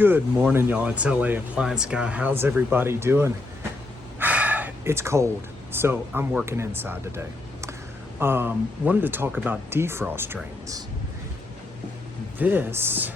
Good morning, y'all. It's LA Appliance Guy. How's everybody doing? It's cold, so I'm working inside today. Wanted to talk about defrost drains. This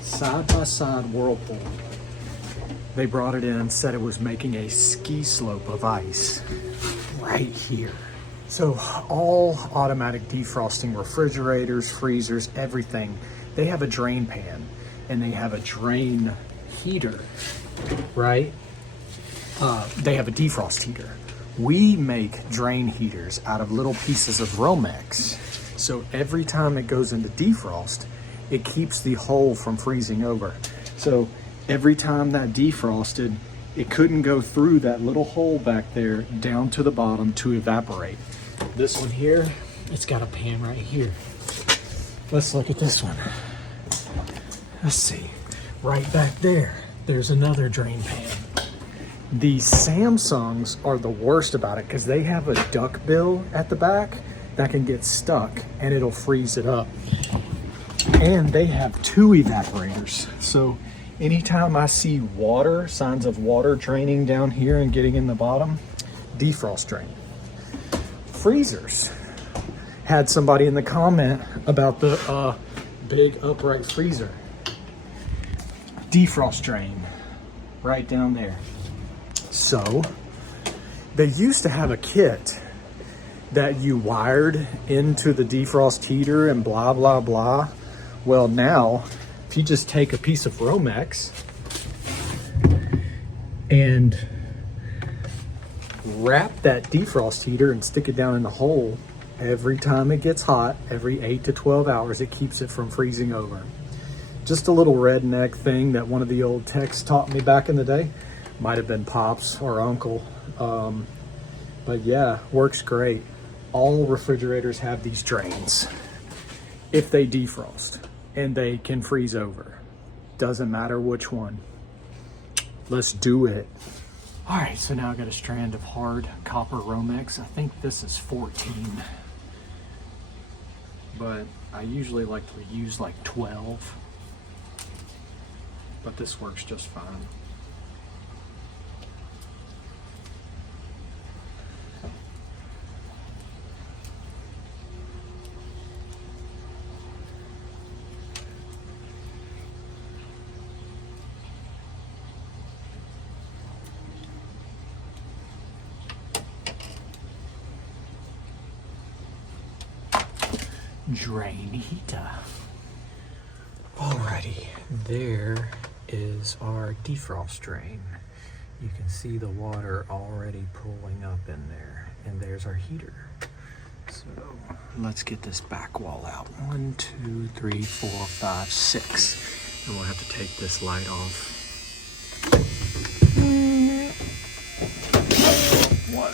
side-by-side Whirlpool, they brought it in, said it was making a ski slope of ice right here. So all automatic defrosting refrigerators, freezers, everything, they have a drain pan and they have a drain heater, right? They have a defrost heater. We make drain heaters out of little pieces of Romex. So every time it goes into defrost, it keeps the hole from freezing over. So every time that defrosted, it couldn't go through that little hole back there down to the bottom to evaporate. This one here, it's got a pan right here. Let's look at this one. Let's see, right back there, there's another drain pan. The Samsungs are the worst about it because they have a duck bill at the back that can get stuck and it'll freeze it up. And they have two evaporators. So anytime I see water, signs of water draining down here and getting in the bottom, defrost drain. Freezers. Had somebody in the comment about the big upright freezer. Defrost drain right down there. So they used to have a kit that you wired into the defrost heater and blah, blah, blah. Well, now if you just take a piece of Romex and wrap that defrost heater and stick it down in the hole, every time it gets hot, every 8 to 12 hours, it keeps it from freezing over. Just a little redneck thing that one of the old techs taught me back in the day. Might have been Pops or Uncle. But yeah, works great. All refrigerators have these drains if they defrost and they can freeze over. Doesn't matter which one. Let's do it. All right, so now I got a strand of hard copper Romex. I think this is 14, but I usually like to use like 12, but this works just fine. Drain heater. Alrighty, there is our defrost drain. You can see the water already pulling up in there, and there's our heater. So let's get this back wall out. 1, 2, 3, 4, 5, 6. And we'll have to take this light off. 1.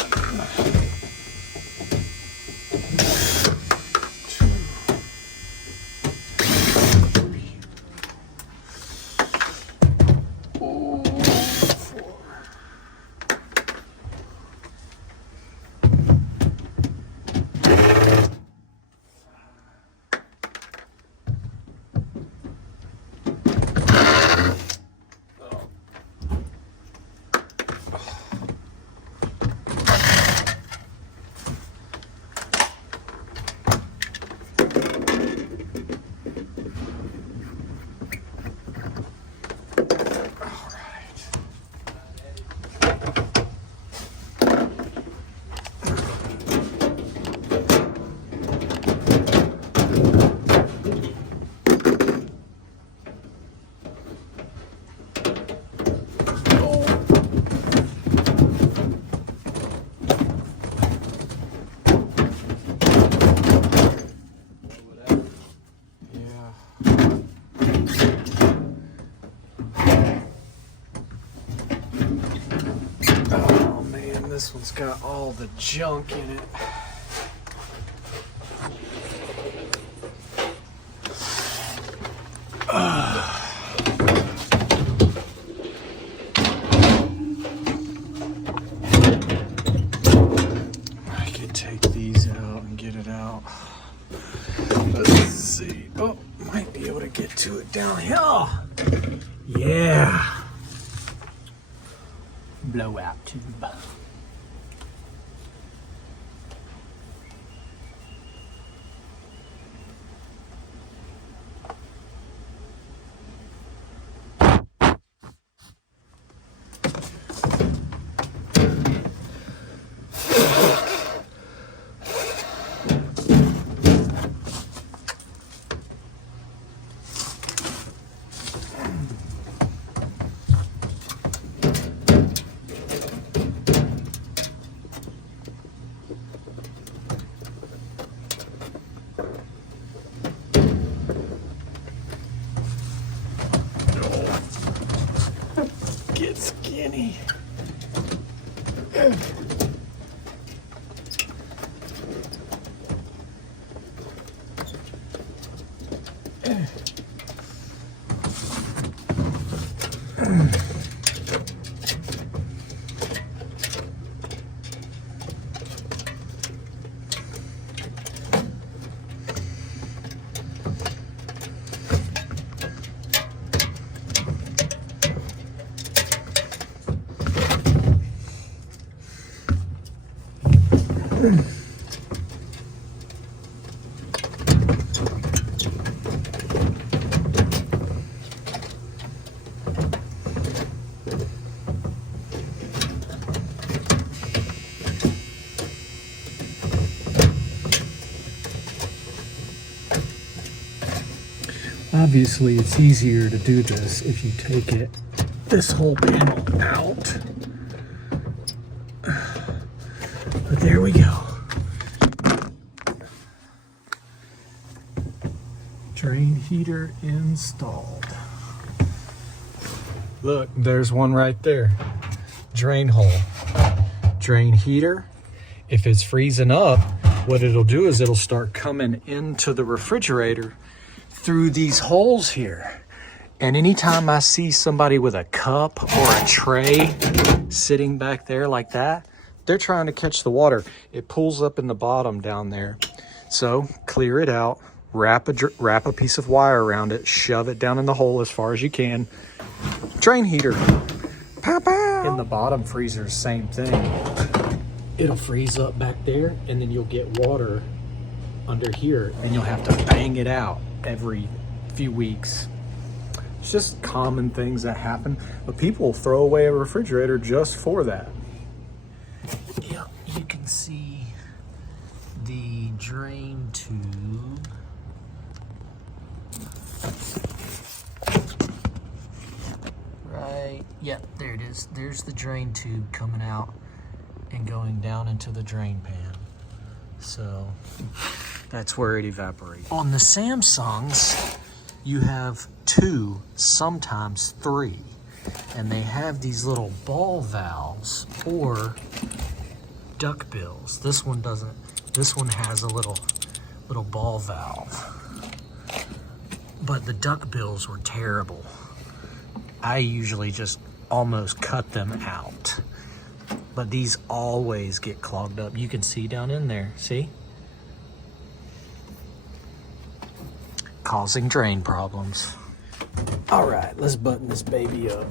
This one's got all the junk in it. I could take these out and get it out. Let's see. Oh, might be able to get to it down here. Yeah. Blowout tube. Get skinny. Obviously, it's easier to do this if you take this whole panel out. But there we go. Drain heater installed. Look, there's one right there. Drain hole. Drain heater. If it's freezing up, what it'll do is it'll start coming into the refrigerator through these holes here. And anytime I see somebody with a cup or a tray sitting back there like that, they're trying to catch the water. It pulls up in the bottom down there. So clear it out, wrap a piece of wire around it, shove it down in the hole as far as you can. Drain heater. Pow, pow. In the bottom freezer, same thing. It'll freeze up back there, and then you'll get water under here, and you'll have to bang it out every few weeks. It's just common things that happen, but people throw away a refrigerator just for that. Yeah, you can see the drain tube. Right, yep, there it is. There's the drain tube coming out and going down into the drain pan. So that's where it evaporates. On the Samsungs, you have 2, sometimes 3, and they have these little ball valves or duck bills. This one doesn't. This one has a little ball valve. But the duck bills were terrible. I usually just almost cut them out. But these always get clogged up. You can see down in there, see? Causing drain problems. All right, let's button this baby up.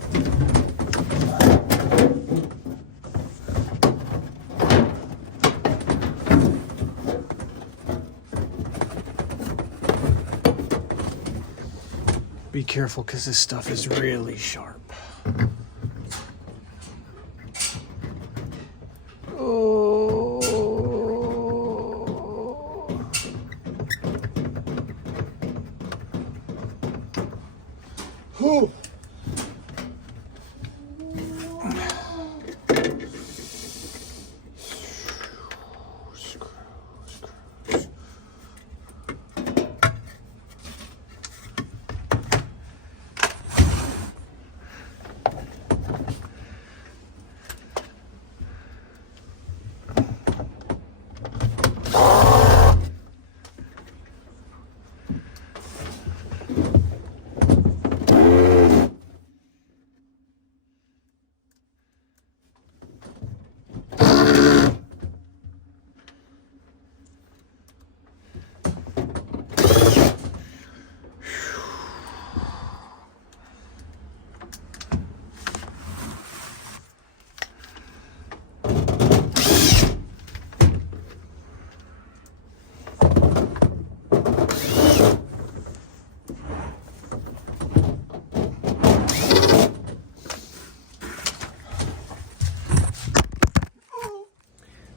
Be careful, because this stuff is really sharp. Oh.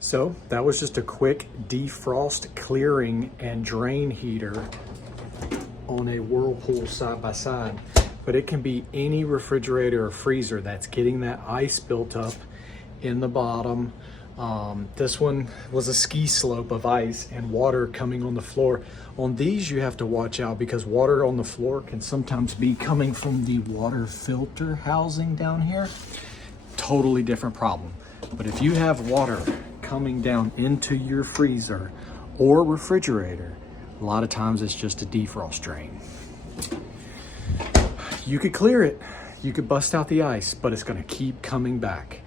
So that was just a quick defrost clearing and drain heater on a Whirlpool side by side. But it can be any refrigerator or freezer that's getting that ice built up in the bottom. This one was a ski slope of ice and water coming on the floor. On these, you have to watch out because water on the floor can sometimes be coming from the water filter housing down here. Totally different problem. But if you have water coming down into your freezer or refrigerator, a lot of times it's just a defrost drain. You could clear it, you could bust out the ice, but it's gonna keep coming back.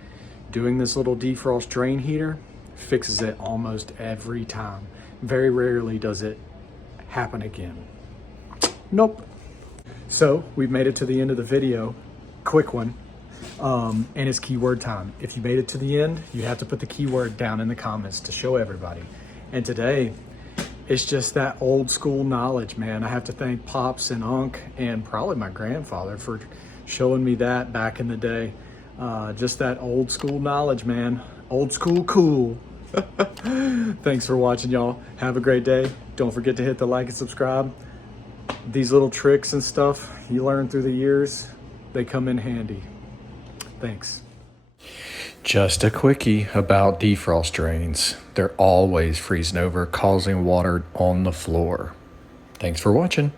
Doing this little defrost drain heater fixes it almost every time. Very rarely does it happen again. Nope. So we've made it to the end of the video. Quick one. And it's keyword time. If you made it to the end, you have to put the keyword down in the comments to show everybody. And today, it's just that old school knowledge, man. I have to thank Pops and Unc and probably my grandfather for showing me that back in the day. Just that old school knowledge, man. Old school cool. Thanks for watching, y'all. Have a great day. Don't forget to hit the like and subscribe. These little tricks and stuff you learn through the years, they come in handy. Thanks. Just a quickie about defrost drains. They're always freezing over, causing water on the floor. Thanks for watching.